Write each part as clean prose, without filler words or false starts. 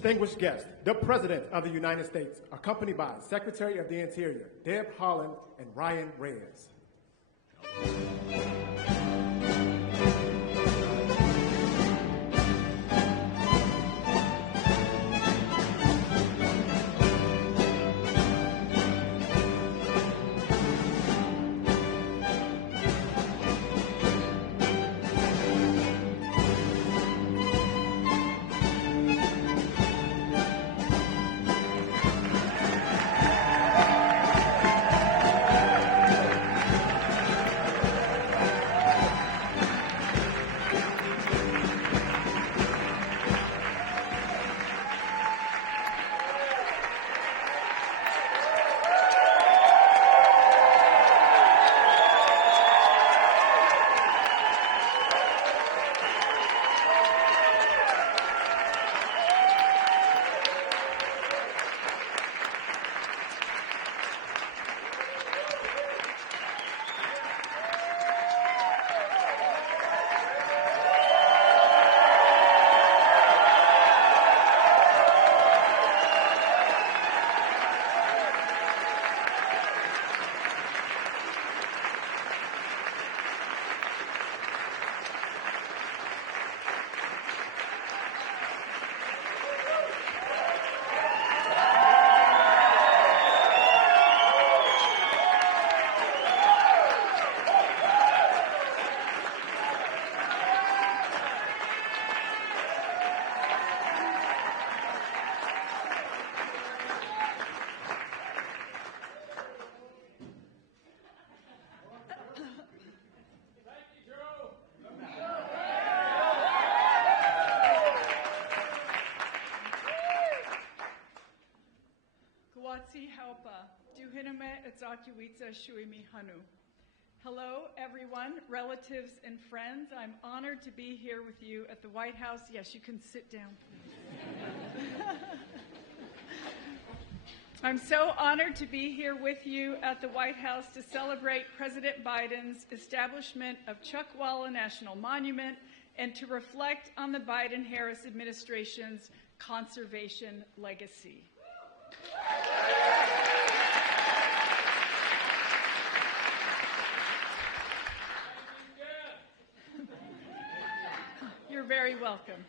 distinguished guests, the President of the United States, accompanied by Secretary of the Interior, Deb Haaland and Ryan Reyes. Hello, everyone, relatives and friends. I'm honored to be here with you at the White House. Yes, you can sit down, please. I'm so honored to be here with you at the White House to celebrate President Biden's establishment of Chuckwalla National Monument and to reflect on the Biden-Harris administration's conservation legacy. You're very welcome.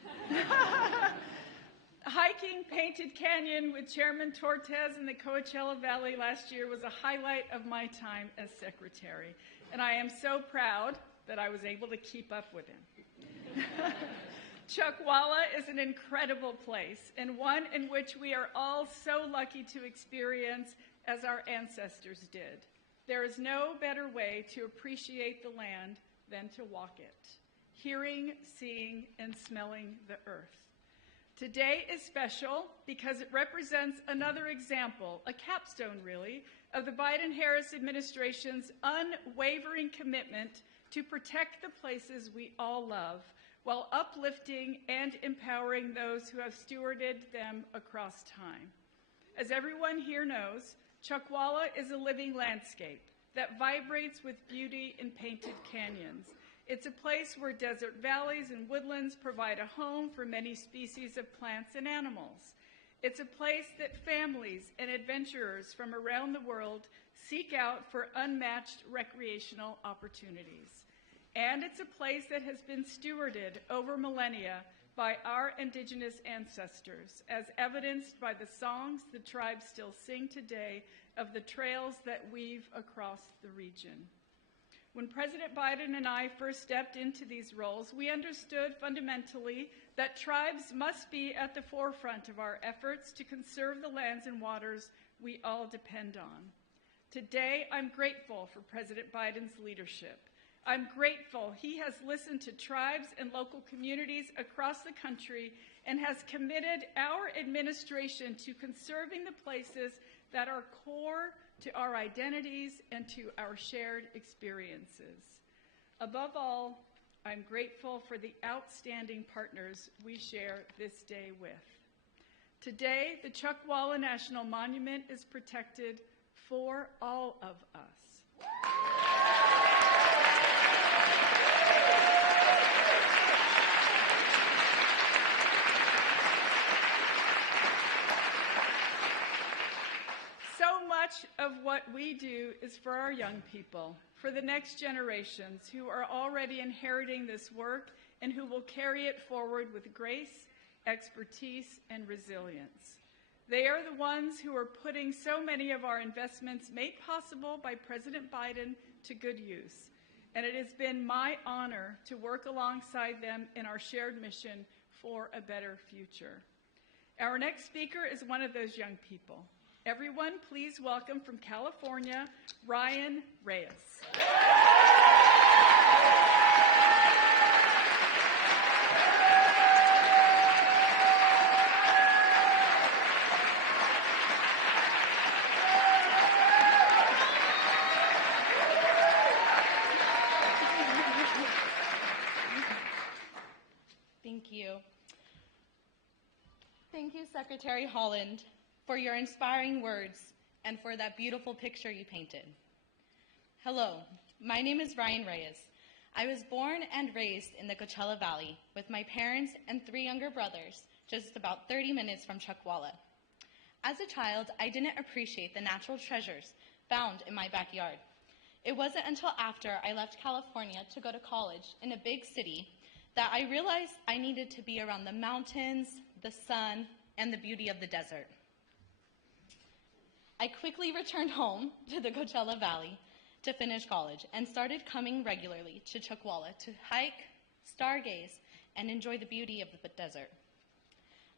Hiking Painted Canyon with Chairman Tortes in the Coachella Valley last year was a highlight of my time as secretary, and I am so proud that I was able to keep up with him. Chuckwalla is an incredible place and one in which we are all so lucky to experience as our ancestors did. There is no better way to appreciate the land than to walk it, hearing, seeing, and smelling the earth. Today is special because it represents another example, a capstone really, of the Biden-Harris administration's unwavering commitment to protect the places we all love while uplifting and empowering those who have stewarded them across time. As everyone here knows, Chuckwalla is a living landscape that vibrates with beauty in painted canyons. It's a place where desert valleys and woodlands provide a home for many species of plants and animals. It's a place that families and adventurers from around the world seek out for unmatched recreational opportunities. And it's a place that has been stewarded over millennia by our indigenous ancestors, as evidenced by the songs the tribes still sing today of the trails that weave across the region. When President Biden and I first stepped into these roles, we understood fundamentally that tribes must be at the forefront of our efforts to conserve the lands and waters we all depend on. Today, I'm grateful for President Biden's leadership. I'm grateful he has listened to tribes and local communities across the country and has committed our administration to conserving the places that are core to our identities and to our shared experiences. Above all, I'm grateful for the outstanding partners we share this day with. Today, the Chuckwalla National Monument is protected for all of us. of what we do is for our young people, for the next generations who are already inheriting this work and who will carry it forward with grace, expertise, and resilience. They are the ones who are putting so many of our investments made possible by President Biden to good use. And it has been my honor to work alongside them in our shared mission for a better future. Our next speaker is one of those young people. Everyone, please welcome from California, Ryan Reyes. Thank you. Thank you, Secretary Holland, for your inspiring words and for that beautiful picture you painted. Hello, my name is Ryan Reyes. I was born and raised in the Coachella Valley with my parents and 3 younger brothers, just about 30 minutes from Chuckwalla. As a child, I didn't appreciate the natural treasures found in my backyard. It wasn't until after I left California to go to college in a big city that I realized I needed to be around the mountains, the sun, and the beauty of the desert. I quickly returned home to the Coachella Valley to finish college and started coming regularly to Chuckwalla to hike, stargaze, and enjoy the beauty of the desert.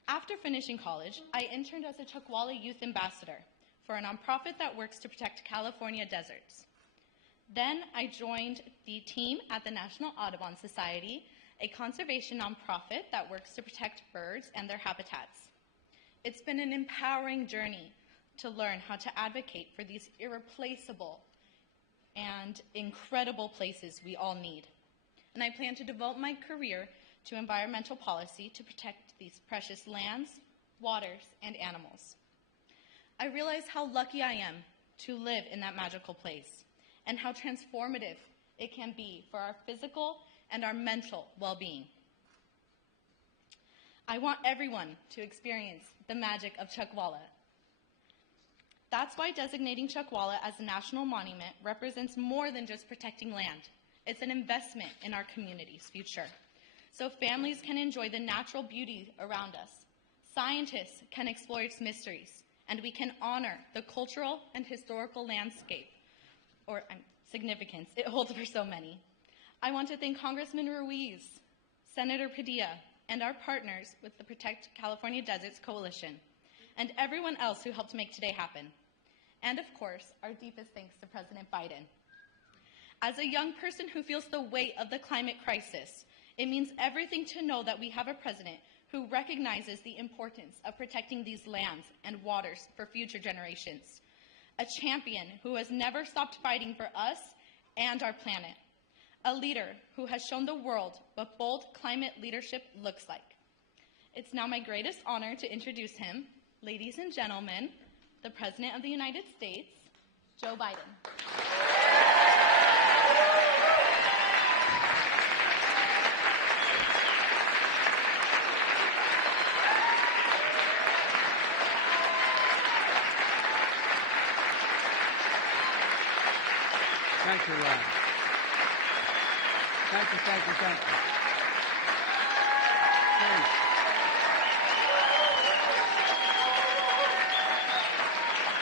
After finishing college, I interned as a Chuckwalla Youth Ambassador for a nonprofit that works to protect California deserts. Then I joined the team at the National Audubon Society, a conservation nonprofit that works to protect birds and their habitats. It's been an empowering journey to learn how to advocate for these irreplaceable and incredible places we all need. And I plan to devote my career to environmental policy to protect these precious lands, waters, and animals. I realize how lucky I am to live in that magical place and how transformative it can be for our physical and our mental well-being. I want everyone to experience the magic of Chuckwalla. That's why designating Chuckwalla as a national monument represents more than just protecting land. It's an investment in our community's future, so families can enjoy the natural beauty around us. Scientists can explore its mysteries, and we can honor the cultural and historical landscape, or significance it holds for so many. I want to thank Congressman Ruiz, Senator Padilla, and our partners with the Protect California Deserts Coalition, and everyone else who helped make today happen. And of course, our deepest thanks to President Biden. As a young person who feels the weight of the climate crisis, it means everything to know that we have a president who recognizes the importance of protecting these lands and waters for future generations. A champion who has never stopped fighting for us and our planet. A leader who has shown the world what bold climate leadership looks like. It's now my greatest honor to introduce him, ladies and gentlemen, the President of the United States, Joe Biden. Thank you, Ryan. Thank you. Please.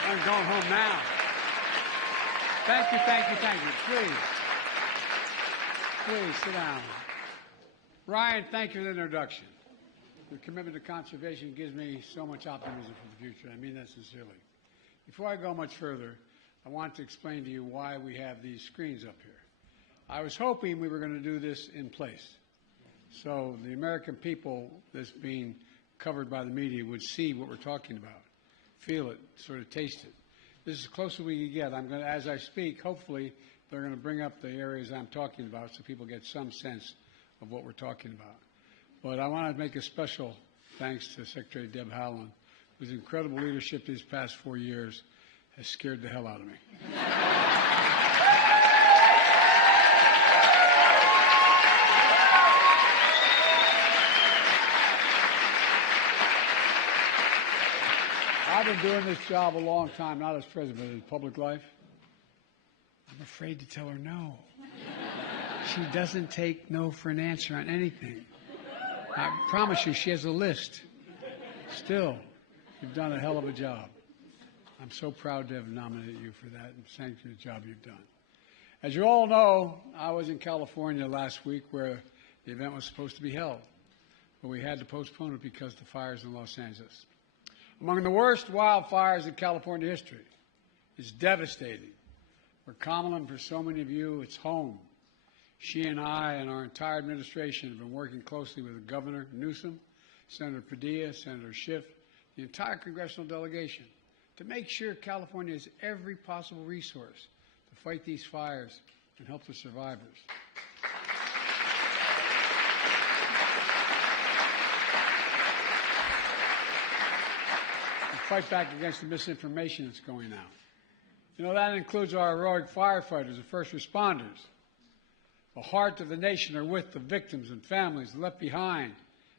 I'm going home now. Thank you. Please sit down. Ryan, thank you for the introduction. Your commitment to conservation gives me so much optimism for the future. I mean that sincerely. Before I go much further, I want to explain to you why we have these screens up here. I was hoping we were going to do this in place, so the American people that's being covered by the media would see what we're talking about, feel it, sort of taste it. This is as close as we can get. I'm going to, as I speak, hopefully they're going to bring up the areas I'm talking about so people get some sense of what we're talking about. But I want to make a special thanks to Secretary Deb Haaland, whose incredible leadership these past 4 years has scared the hell out of me. I've been doing this job a long time, not as president, but in public life. I'm afraid to tell her no. She doesn't take no for an answer on anything. I promise you, she has a list. Still, you've done a hell of a job. I'm so proud to have nominated you for that, and thank you for the job you've done. As you all know, I was in California last week where the event was supposed to be held, but we had to postpone it because of the fires in Los Angeles. Among the worst wildfires in California history. It's devastating. For Kamala and for so many of you, it's home. She and I and our entire administration have been working closely with Governor Newsom, Senator Padilla, Senator Schiff, the entire congressional delegation, to make sure California has every possible resource to fight these fires and help the survivors. And fight back against the misinformation that's going out. You know, that includes our heroic firefighters and first responders. The heart of the nation are with the victims and families left behind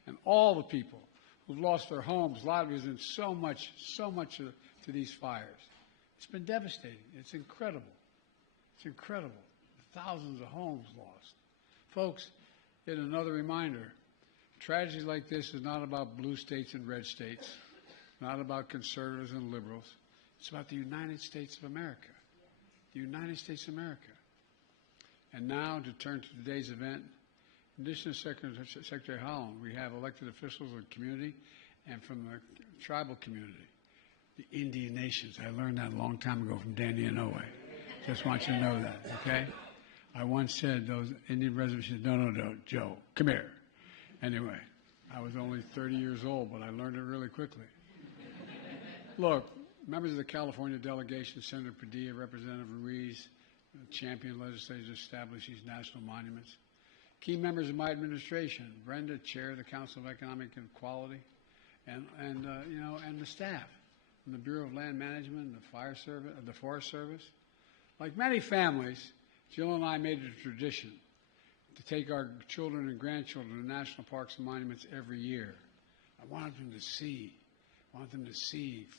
and all the people who've lost their homes, livelihoods, and so much to these fires. It's been devastating. It's incredible. It's incredible. Thousands of homes lost. Folks, yet another reminder, tragedy like this is not about blue states and red states, not about conservatives and liberals. It's about the United States of America. The United States of America. And now, to turn to today's event, in addition to Secretary Holland, we have elected officials of the community and from the tribal community, the Indian nations. I learned that a long time ago from Danny Inouye. Just want you to know that, okay? I once said those Indian residents said, no, Joe, come here. Anyway, I was only 30 years old, but I learned it really quickly. Look, members of the California delegation, Senator Padilla, Representative Ruiz, champion legislators to establish these national monuments. Key members of my administration, Brenda, Chair of the Council of Economic Equality, and the staff from the Bureau of Land Management and the Fire Service, the Forest Service. Like many families, Jill and I made it a tradition to take our children and grandchildren to national parks and monuments every year. I wanted them to see,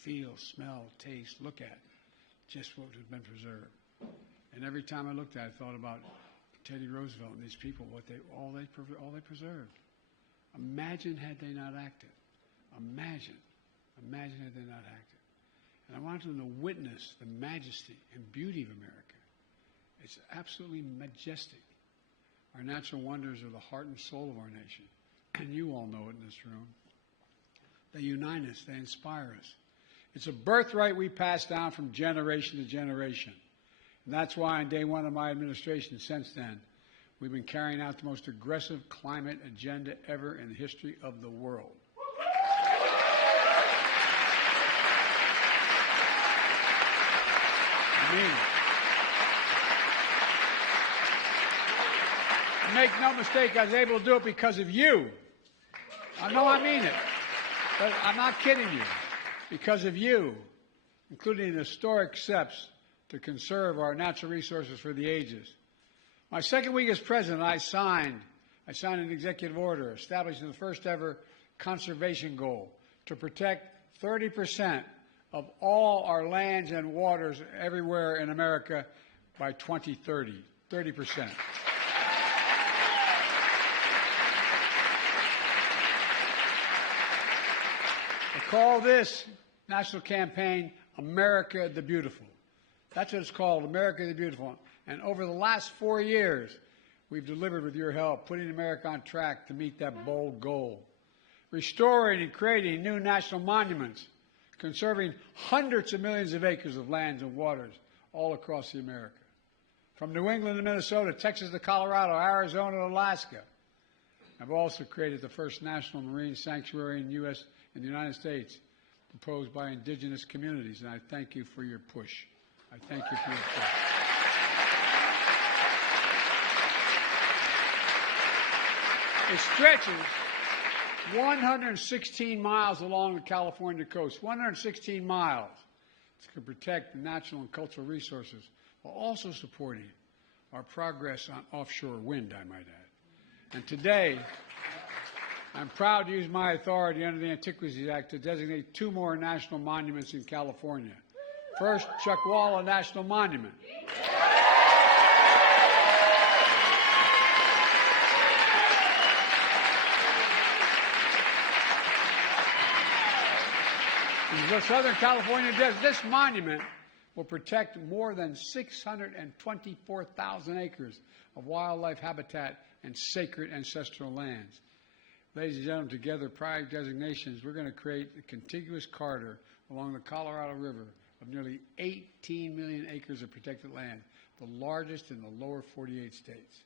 feel, smell, taste, look at just what has been preserved. And every time I looked at it, I thought about Teddy Roosevelt and these people, all they preserved. Imagine had they not acted. Imagine had they not acted. And I wanted them to witness the majesty and beauty of America. It's absolutely majestic. Our natural wonders are the heart and soul of our nation. And you all know it in this room. They unite us. They inspire us. It's a birthright we pass down from generation to generation. And that's why on day one of my administration, since then, we've been carrying out the most aggressive climate agenda ever in the history of the world. I mean it. Make no mistake, I was able to do it because of you. I know I mean it. But I'm not kidding you. Because of you, including historic steps to conserve our natural resources for the ages. My second week as president, I signed an executive order establishing the first ever conservation goal to protect 30% of all our lands and waters everywhere in America by 2030. 30%. I call this national campaign America the Beautiful. That's what it's called, America the Beautiful. And over the last 4 years, we've delivered with your help, putting America on track to meet that bold goal. Restoring and creating new national monuments, conserving hundreds of millions of acres of lands and waters all across the America. From New England to Minnesota, Texas to Colorado, Arizona to Alaska. I've also created the first national marine sanctuary in the United States, proposed by indigenous communities, and I thank you for your push. I thank you for your push. It stretches 116 miles along the California coast, 116 miles to protect the natural and cultural resources while also supporting our progress on offshore wind, I might add. And today, I'm proud to use my authority under the Antiquities Act to designate 2 more national monuments in California. First, Chuckwalla National Monument. In the Southern California desert, this monument will protect more than 624,000 acres of wildlife habitat and sacred ancestral lands. Ladies and gentlemen, together, prior designations, we're going to create a contiguous corridor along the Colorado River of nearly 18 million acres of protected land, the largest in the lower 48 states.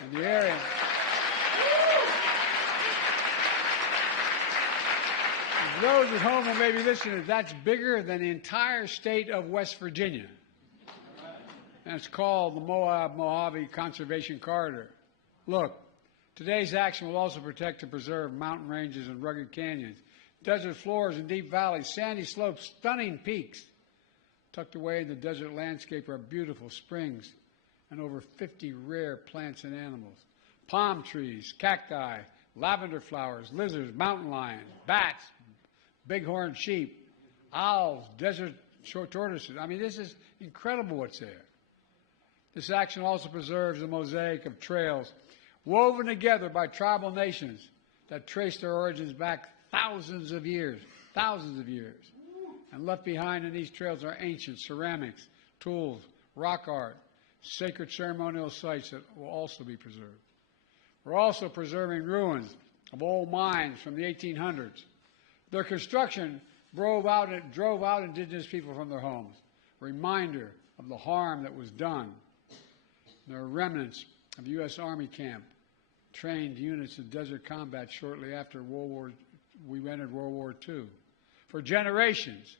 And the area... Those at home who may be listening, that's bigger than the entire state of West Virginia. And it's called the Moab-Mojave Conservation Corridor. Look, today's action will also protect and preserve mountain ranges and rugged canyons, desert floors and deep valleys, sandy slopes, stunning peaks. Tucked away in the desert landscape are beautiful springs and over 50 rare plants and animals. Palm trees, cacti, lavender flowers, lizards, mountain lions, bats, bighorn sheep, owls, desert tortoises. I mean, this is incredible what's there. This action also preserves a mosaic of trails woven together by tribal nations that trace their origins back thousands of years. And left behind in these trails are ancient ceramics, tools, rock art, sacred ceremonial sites that will also be preserved. We're also preserving ruins of old mines from the 1800s. Their construction drove out indigenous people from their homes, a reminder of the harm that was done. There are remnants of U.S. Army camp, trained units of desert combat shortly after we entered World War II. For generations,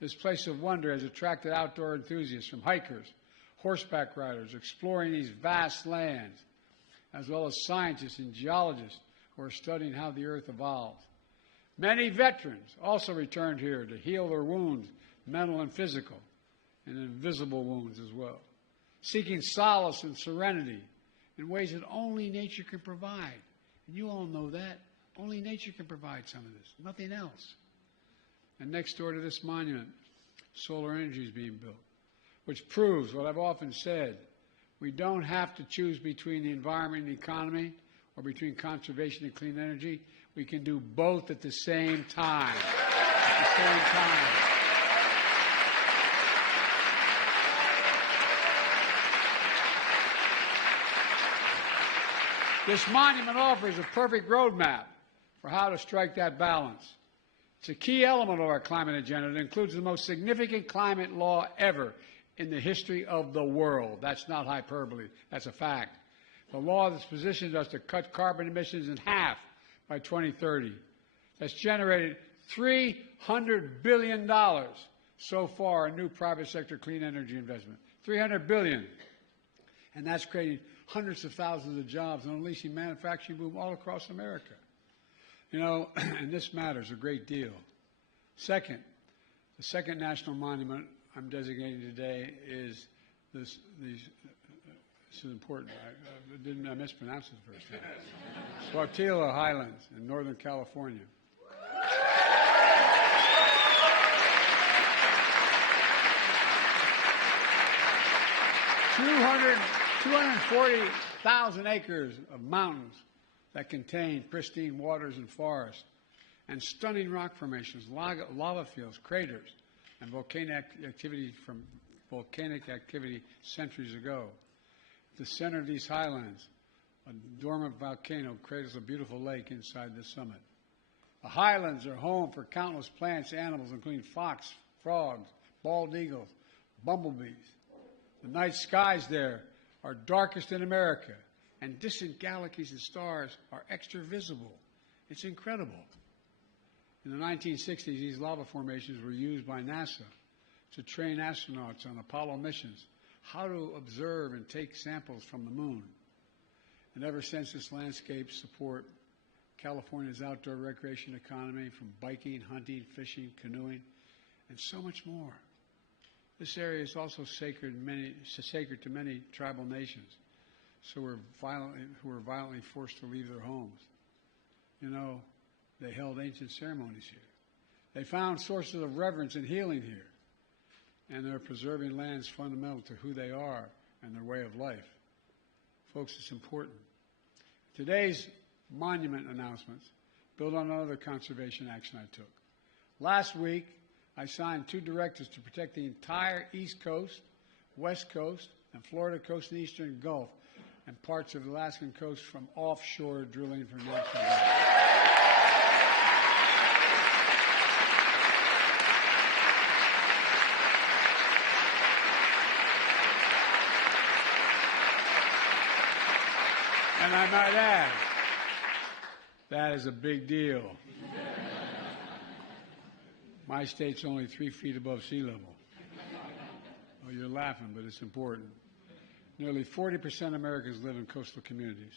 this place of wonder has attracted outdoor enthusiasts from hikers, horseback riders, exploring these vast lands, as well as scientists and geologists who are studying how the earth evolves. Many veterans also returned here to heal their wounds, mental and physical, and invisible wounds as well, seeking solace and serenity in ways that only nature can provide. And you all know that. Only nature can provide some of this, nothing else. And next door to this monument, solar energy is being built, which proves what I've often said. We don't have to choose between the environment and the economy or between conservation and clean energy. We can do both at the same time. This monument offers a perfect roadmap for how to strike that balance. It's a key element of our climate agenda that includes the most significant climate law ever in the history of the world. That's not hyperbole. That's a fact. The law that's positioned us to cut carbon emissions in half by 2030. That's generated $300 billion so far in new private sector clean energy investment. $300 billion. And that's creating hundreds of thousands of jobs and unleashing manufacturing boom all across America. You know, and this matters a great deal. Second, the second national monument I'm designating today is this is important. I mispronounced it the first time. Swatila Highlands in Northern California. 240,000 acres of mountains that contain pristine waters and forests, and stunning rock formations, lava fields, craters, and volcanic activity centuries ago. At the center of these highlands, a dormant volcano cradles a beautiful lake inside the summit. The highlands are home for countless plants, animals, including fox, frogs, bald eagles, bumblebees. The night skies there are darkest in America, and distant galaxies and stars are extra visible. It's incredible. In the 1960s, these lava formations were used by NASA to train astronauts on Apollo missions how to observe and take samples from the moon. And ever since, this landscape support California's outdoor recreation economy, from biking, hunting, fishing, canoeing, and so much more. This area is also sacred to many tribal nations, who were violently forced to leave their homes. You know, they held ancient ceremonies here. They found sources of reverence and healing here. And they're preserving lands fundamental to who they are and their way of life. Folks, it's important. Today's monument announcements build on another conservation action I took. Last week, I signed 2 directives to protect the entire East Coast, West Coast, and Florida coast and Eastern Gulf, and parts of the Alaskan coast from offshore drilling for natural gas. And I might add, that is a big deal. My state's only 3 feet above sea level. Oh, you're laughing, but it's important. Nearly 40% of Americans live in coastal communities.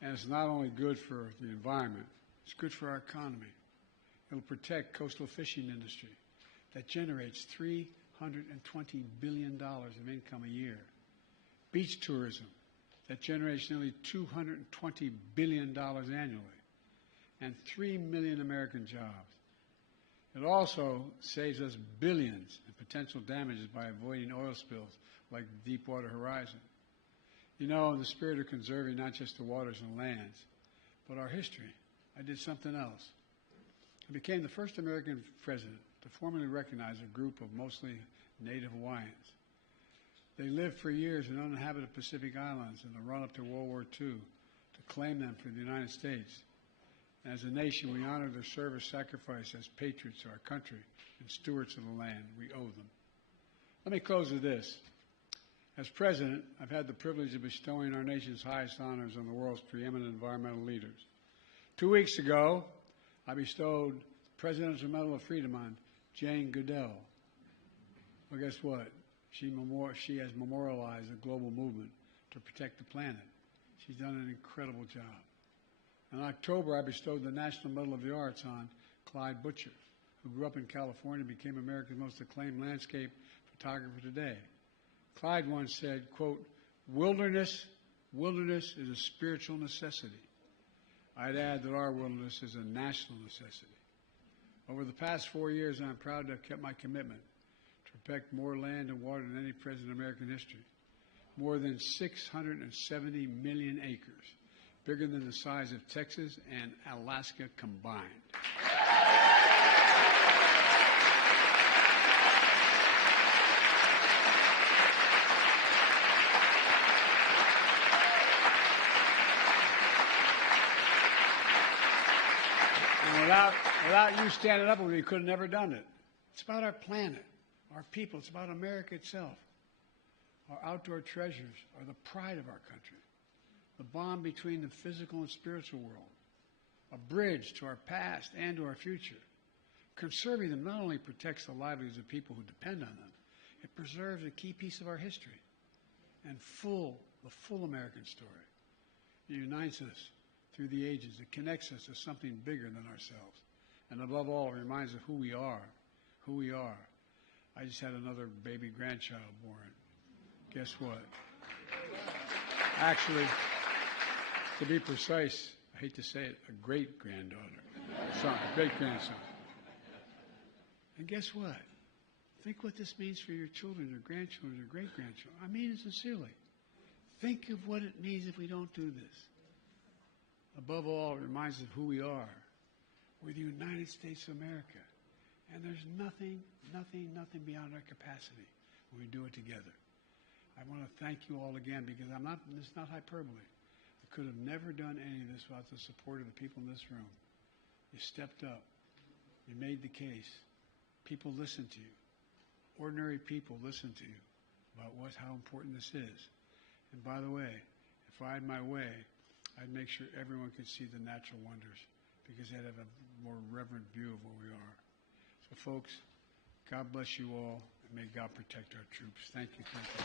And it's not only good for the environment, it's good for our economy. It'll protect coastal fishing industry that generates $320 billion of income a year. Beach tourism that generates nearly $220 billion annually. And 3 million American jobs. It also saves us billions in potential damages by avoiding oil spills like the Deepwater Horizon. You know, in the spirit of conserving not just the waters and lands, but our history, I did something else. I became the first American president to formally recognize a group of mostly Native Hawaiians. They lived for years in uninhabited Pacific Islands in the run-up to World War II to claim them for the United States. And as a nation, we honor their service sacrifice as patriots to our country and stewards of the land. We owe them. Let me close with this. As president, I've had the privilege of bestowing our nation's highest honors on the world's preeminent environmental leaders. 2 weeks ago, I bestowed the Presidential Medal of Freedom on Jane Goodell. Well, guess what? She has memorialized a global movement to protect the planet. She's done an incredible job. In October, I bestowed the National Medal of the Arts on Clyde Butcher, who grew up in California and became America's most acclaimed landscape photographer today. Clyde once said, quote, wilderness is a spiritual necessity. I'd add that our wilderness is a national necessity. Over the past 4 years, I'm proud to have kept my commitment to protect more land and water than any president in American history. More than 670 million acres, bigger than the size of Texas and Alaska combined. And without you standing up with me, we could have never done it. It's about our planet, our people. It's about America itself. Our outdoor treasures are the pride of our country. The bond between the physical and spiritual world, a bridge to our past and to our future. Conserving them not only protects the livelihoods of people who depend on them, it preserves a key piece of our history and the full American story. It unites us through the ages. It connects us to something bigger than ourselves. And above all, it reminds us of who we are. I just had another baby grandchild born. Guess what? Actually, to be precise, I hate to say it, a great-granddaughter, a great-grandson. And guess what? Think what this means for your children, your grandchildren, your great-grandchildren. I mean it sincerely. Think of what it means if we don't do this. Above all, it reminds us of who we are. We're the United States of America. And there's nothing beyond our capacity when we do it together. I want to thank you all again because it's not hyperbole. I could have never done any of this without the support of the people in this room. You stepped up. You made the case. People listened to you. Ordinary people listened to you about how important this is. And by the way, if I had my way, I'd make sure everyone could see the natural wonders because they'd have a more reverent view of where we are. So folks, God bless you all, and may God protect our troops. Thank you. Thank you.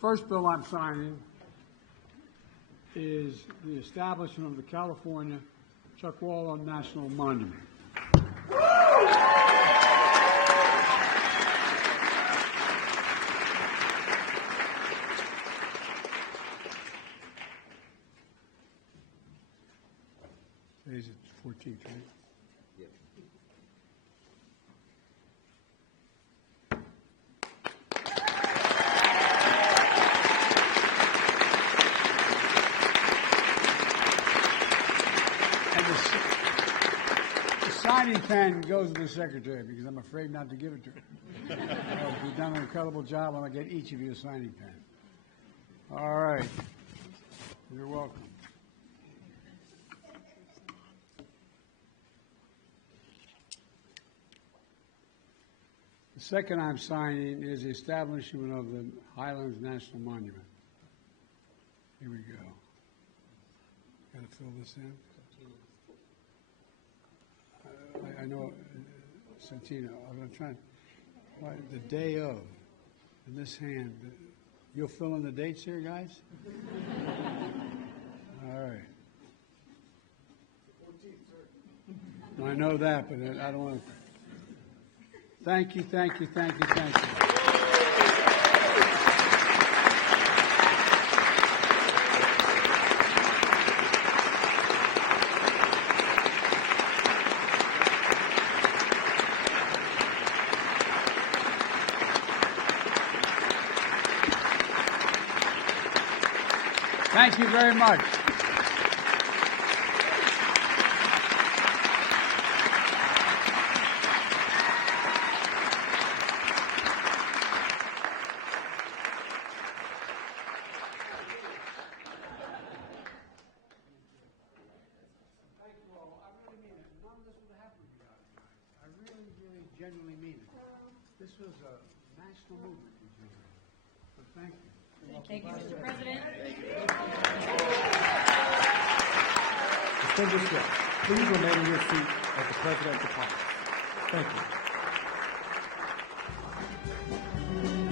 first bill I'm signing is the establishment of the California Chuckwalla National Monument. Today's the 14th, right? The signing pen goes to the secretary because I'm afraid not to give it to her. You've done an incredible job. I'm going to get each of you a signing pen. All right. You're welcome. The second I'm signing is the establishment of the Highlands National Monument. Here we go. Got to fill this in. I know, Santino, I'm trying, the day of, in this hand, you'll fill in the dates here, guys? All right. I know that, but I don't want to. Thank you, thank you, thank you, thank you. Thank you very much. Genuinely mean it. This was a national movement. So thank you. Thank you, Mr. President. Distinguished guests, please remain in your seat as the President departs. Thank you.